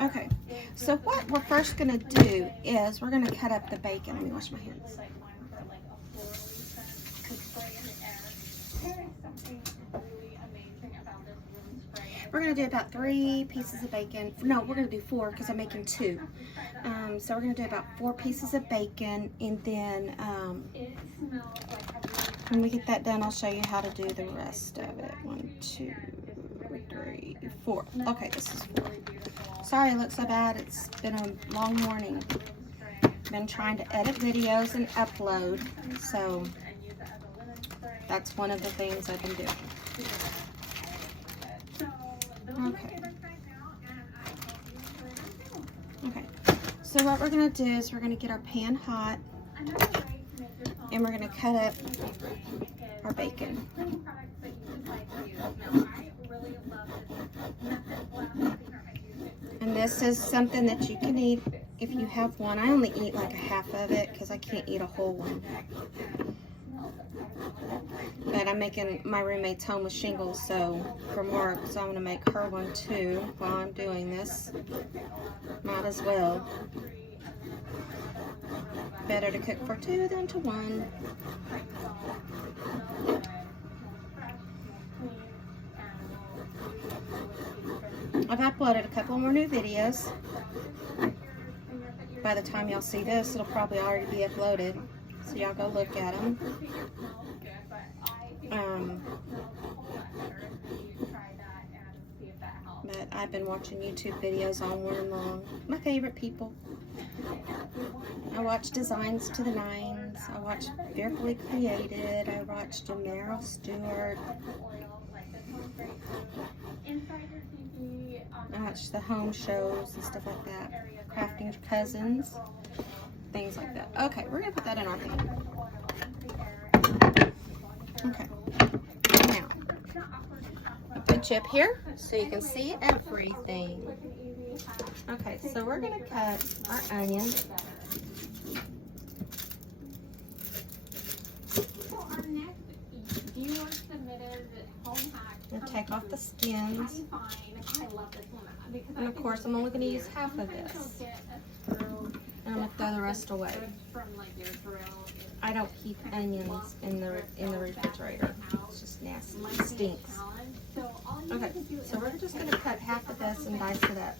Okay, so what we're first going to do is we're going to cut up the bacon. Let me wash my hands. We're going to do about 3 pieces of bacon. No, we're going to do 4 because I'm making 2. So we're going to do about 4 pieces of bacon, and then when we get that done, I'll show you how to do the rest of it. 1, 2, 3, 4. Okay, this is 4. Sorry it looks so bad. It's been a long morning. Been trying to edit videos and upload, so that's one of the things I've been doing. Okay, so what we're going to do is we're going to get our pan hot, and we're going to cut up our bacon. And this is something that you can eat if you have one. I only eat like a half of it because I can't eat a whole one. But I'm making my roommate's home with shingles, so from work, so I'm going to make her one too while I'm doing this. Might as well. Better to cook for 2 than to 1. I've uploaded a couple more new videos. By the time y'all see this, it'll probably already be uploaded. So y'all go look at them. But I've been watching YouTube videos all morning long. My favorite people. I watched Designs to the Nines. I watched Fearfully Created. I watched Meryl Stewart. I watched the home shows and stuff like that. Crafting Cousins. Things like that. Okay, we're going to put that in our pan. Okay. Now, I'll put you up here so you can see everything. Okay, so we're going to cut our onion. And take off the skins. And of course, I'm only going to use half of this. And I'm going to throw the rest away. I don't keep onions in the refrigerator. It's just nasty. It stinks. Okay, so we're just going to cut half of this and dice it up.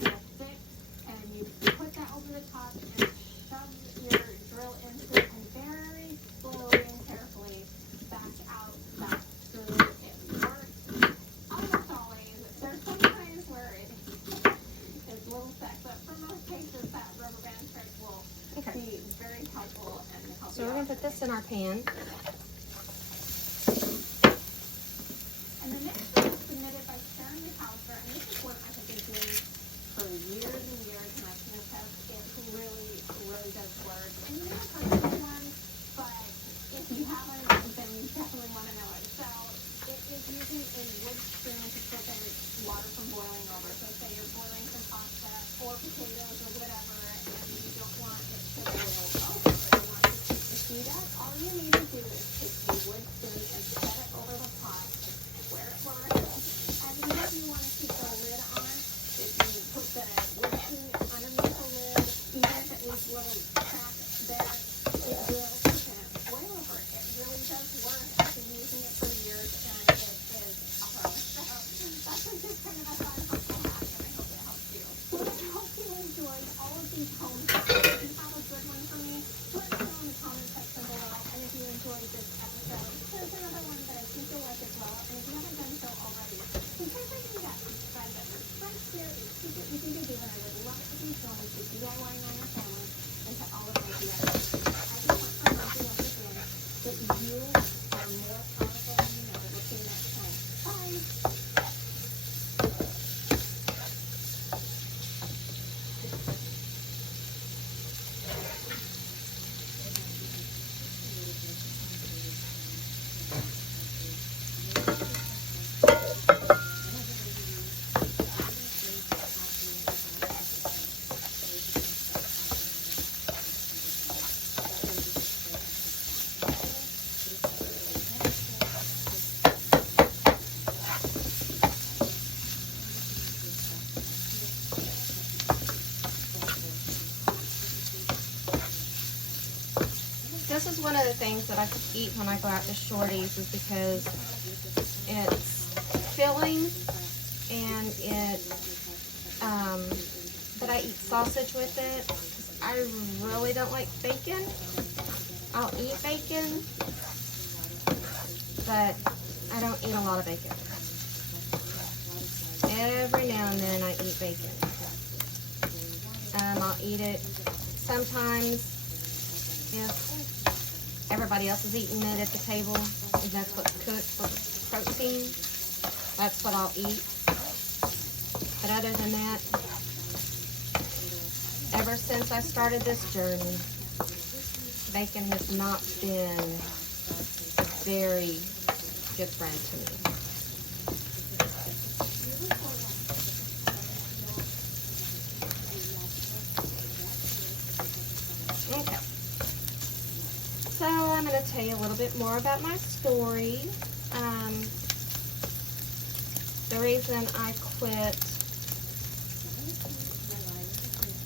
And you put that over the top and shove your drill into it, and very slowly and carefully back out that food. It works almost always. There's some times where it is a little sick, but for most cases that rubber band trick will be very helpful and help. So we're going to put this in our pan. And the next one is submitted by Sharon McAllister, and this is one I have been doing for years and years, and I can attest it really, really does work. And you may have heard of this one, but if you haven't, then you definitely want to know it. So it is using a wood spoon to prevent water from boiling over. So say you're boiling some pasta or potatoes or whatever, and you don't want it to boil over. You want it to do that. All you need to do is take a wood spoon and set it over the pot where it works. And then if you want to keep the lid on, if you put the wood spoon underneath the lid, even if it leaves little cracks there, it will prevent boil over. It really does work. I've been using it for years, and it is awesome. So that's just kind of a fun, helpful hack, and I hope it helps you. So I hope you enjoyed all of these home hacks. If you have a good one for me, let me know in the comment section below. And if you enjoyed this episode, there's another one that I think you'll like as well. And if you haven't done so already, consider hitting that subscribe button right there. It's super easy to do, and I would love it if you join to DIYing on your family and to all of my DIY. I just want to remind you once again that you are more powerful than you know. We'll see you next time. Bye. one of the things that I could eat when I go out to Shorty's is because it's filling and but I eat sausage with it. I really don't like bacon. I'll eat bacon, but I don't eat a lot of bacon. Every now and then I eat bacon. I'll eat it sometimes if everybody else is eating it at the table, and that's what's cooked for protein. That's what I'll eat. But other than that, ever since I started this journey, bacon has not been a very good friend to me. Okay. So I'm going to tell you a little bit more about my story. The reason I quit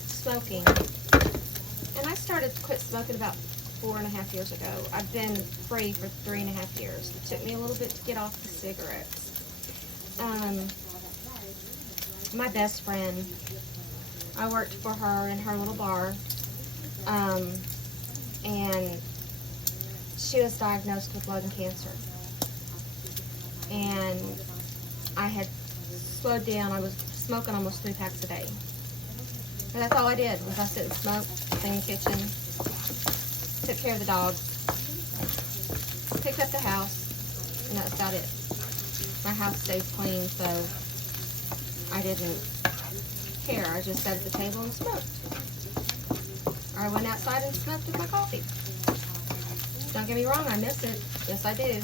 smoking, and I started to quit smoking about 4.5 years ago. I've been free for 3.5 years. It took me a little bit to get off the cigarettes. My best friend, I worked for her in her little bar, and she was diagnosed with lung cancer. And I had slowed down. I was smoking almost 3 packs a day. And that's all I did, was I sit and smoke, stay in the kitchen, took care of the dogs, picked up the house, and that's about it. My house stays clean, so I didn't care. I just sat at the table and smoked. Or I went outside and smoked with my coffee. Don't get me wrong, I miss it. Yes, I do.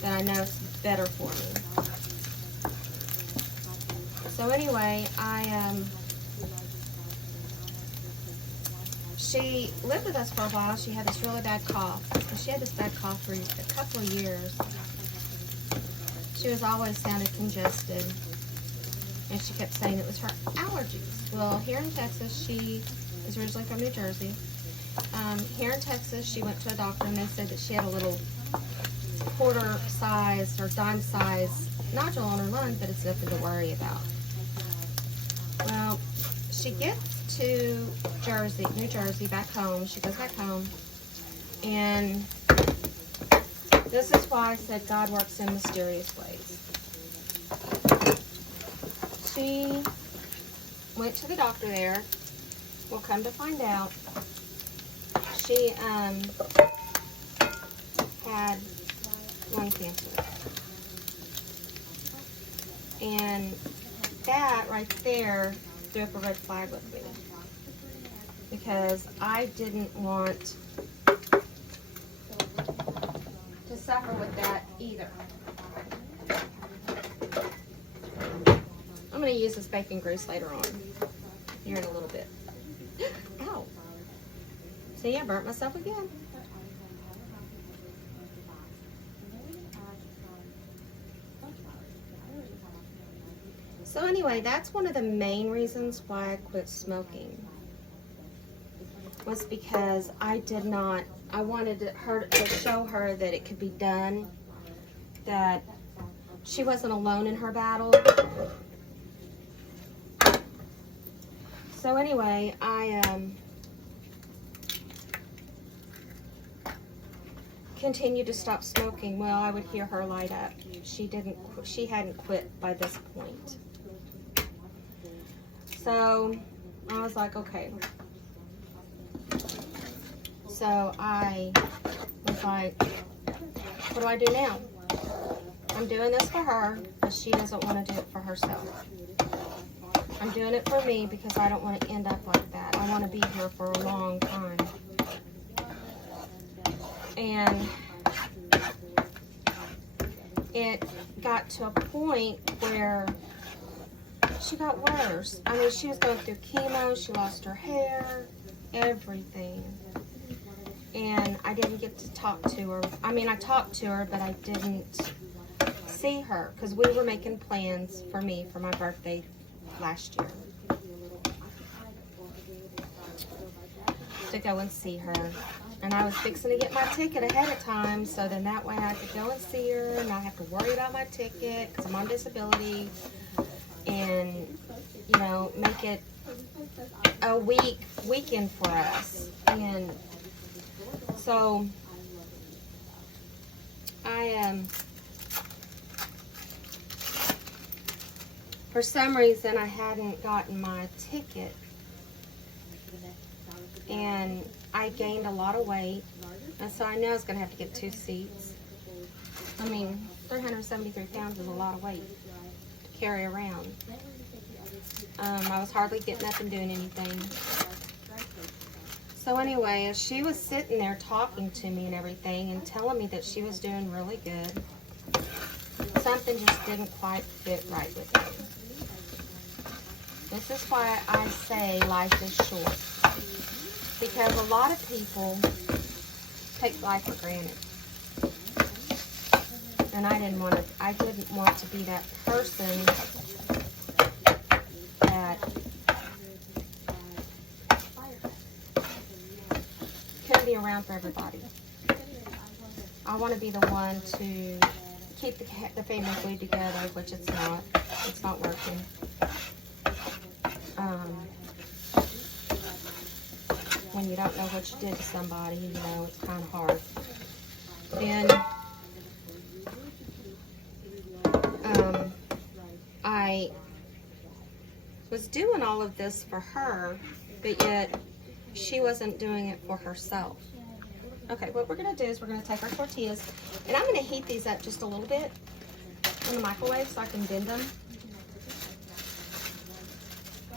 But I know it's better for me. So anyway, she lived with us for a while. She had this really bad cough. And she had this bad cough for a couple of years. She was always sounded congested. And she kept saying it was her allergies. Well, here in Texas, she is originally from New Jersey. Here in Texas, she went to a doctor and they said that she had a little quarter-size or dime-size nodule on her lung, but it's nothing to worry about. Well, she gets to New Jersey, back home. She goes back home, and this is why I said God works in mysterious ways. She went to the doctor there. We'll come to find out, she had lung cancer. And that right there threw up a red flag with me, because I didn't want to suffer with that either. I'm going to use this bacon grease later on, here in a little bit. Ow. See, I burnt myself again. So anyway, that's one of the main reasons why I quit smoking, was because I wanted to show her that it could be done, that she wasn't alone in her battle. So anyway, I continued to stop smoking. Well, I would hear her light up. She hadn't quit by this point. So I was like, okay. So I was like, what do I do now? I'm doing this for her, but she doesn't want to do it for herself. I'm doing it for me because I don't want to end up like that. I want to be here for a long time. And it got to a point where she got worse. I mean, she was going through chemo, she lost her hair, everything. And I didn't get to talk to her. I mean, I talked to her, but I didn't see her, because we were making plans for me for my birthday last year to go and see her. And I was fixing to get my ticket ahead of time, so then that way I could go and see her and not have to worry about my ticket because I'm on disability, and, you know, make it a weekend for us. And so for some reason I hadn't gotten my ticket, and I gained a lot of weight, and so I knew I was going to have to get 2 seats. I mean, 373 pounds is a lot of weight to carry around. I was hardly getting up and doing anything. So anyway, as she was sitting there talking to me and everything and telling me that she was doing really good, something just didn't quite fit right with me. This is why I say life is short. Because a lot of people take life for granted. And I didn't want to be that person that couldn't be around for everybody. I want to be the one to keep the family glued together, which it's not. It's not working. When you don't know what you did to somebody, you know, it's kind of hard. And I was doing all of this for her, but yet she wasn't doing it for herself. Okay, what we're going to do is we're going to take our tortillas, and I'm going to heat these up just a little bit in the microwave so I can bend them.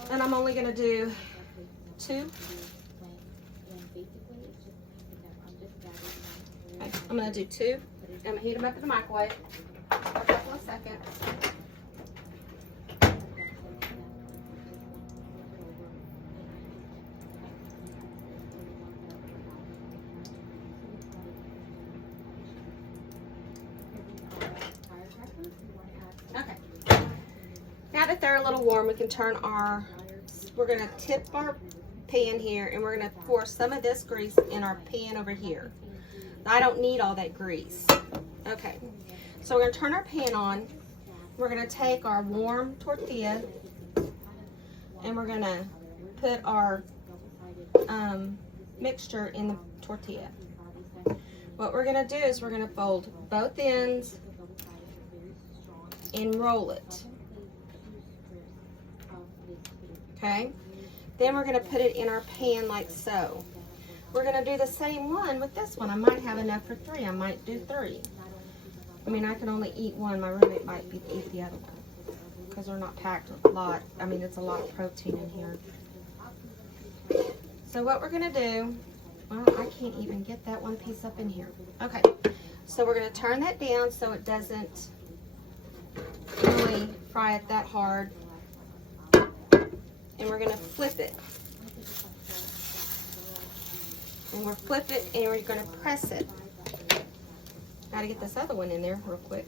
And I'm only going to do 2. Okay, I'm going to do 2. I'm going to heat them up in the microwave for a couple of seconds. Okay. Now that they're a little warm, we can turn we're going to tip our pan here, and we're going to pour some of this grease in our pan over here. I don't need all that grease. Okay, so we're going to turn our pan on. We're going to take our warm tortilla, and we're going to put our mixture in the tortilla. What we're going to do is we're going to fold both ends and roll it. Okay, then we're going to put it in our pan like so. We're going to do the same one with this one. I might have enough for 3. I might do 3. I mean, I can only eat one. My roommate might eat the other one because they're not packed with a lot. I mean, it's a lot of protein in here. So what we're going to do, well, I can't even get that one piece up in here. Okay, so we're going to turn that down so it doesn't really fry it that hard. And we're going to flip it. And we'll flip it, and we're going to press it. Got to get this other one in there real quick.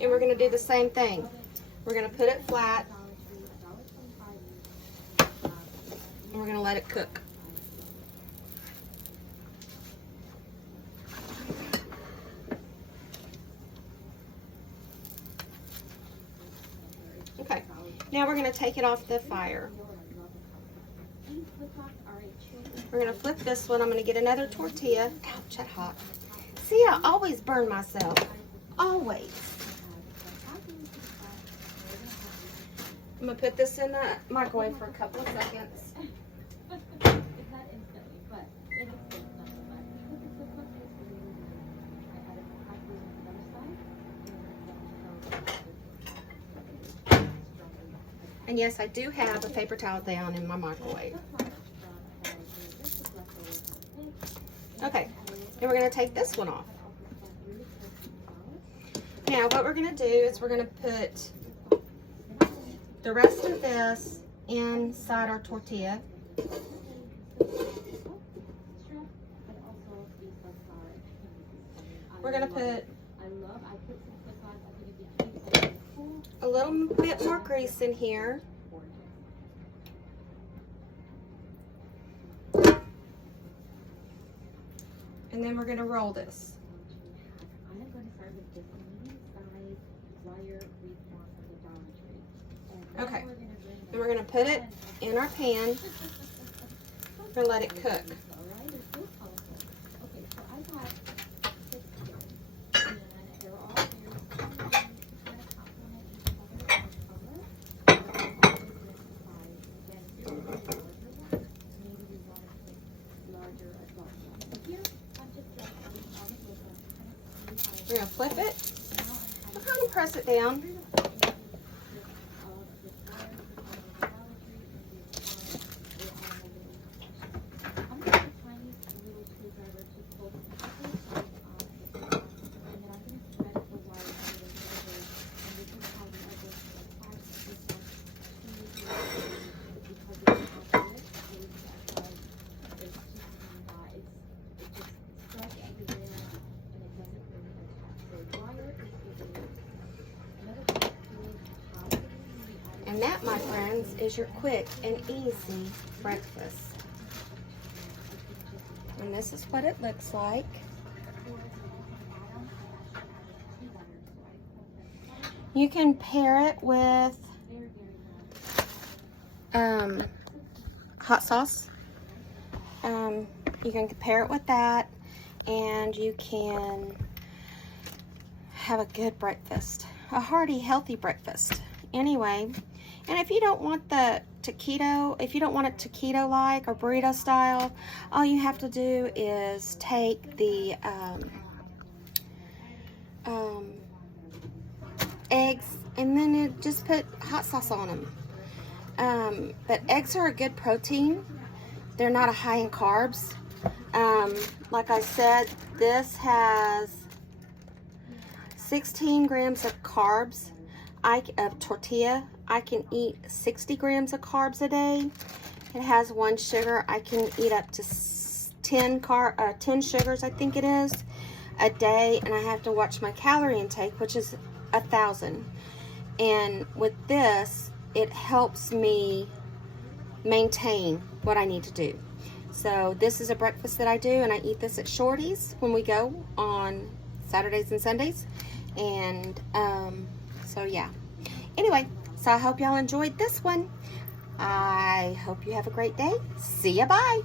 And we're going to do the same thing. We're going to put it flat, and we're going to let it cook. Okay, now we're going to take it off the fire. We're going to flip this one. I'm going to get another tortilla. Ouch, that's hot. See, I always burn myself. Always. I'm going to put this in the microwave for a couple of seconds. And yes, I do have a paper towel down in my microwave. Okay, and we're going to take this one off. Now, what we're going to do is we're going to put the rest of this inside our tortilla. We're going to put a little bit more grease in here. And then we're going to roll this. I'm going to start with this medium-sized wire reform from the Dollar Tree. And Okay. then And we're going to put it in our pan and let it cook. Alright, it's so colorful. Okay, so I got 6 skins, and they're all very similar, kind of complement each other in color. But I always emphasize when you're doing larger ones, maybe you want to pick larger adult ones. So here, I'm just like, on it with a kind of We're going to flip it. now I'm We'll kind of press it down. And that, my friends, is your quick and easy breakfast. And this is what it looks like. You can pair it with hot sauce. You can pair it with that, and you can have a good breakfast, a hearty, healthy breakfast. Anyway, and if you don't want the taquito, if you don't want it taquito-like or burrito style, all you have to do is take the eggs, and then just put hot sauce on them. But eggs are a good protein. They're not a high in carbs. Like I said, this has 16 grams of carbs. Of tortilla. I can eat 60 grams of carbs a day. It has 1 sugar. I can eat up to 10 sugars, I think it is, a day, and I have to watch my calorie intake, which is 1,000. And with this, it helps me maintain what I need to do. So this is a breakfast that I do, and I eat this at Shorty's when we go on Saturdays and Sundays. And so yeah. Anyway, so I hope y'all enjoyed this one. I hope you have a great day. See ya, bye.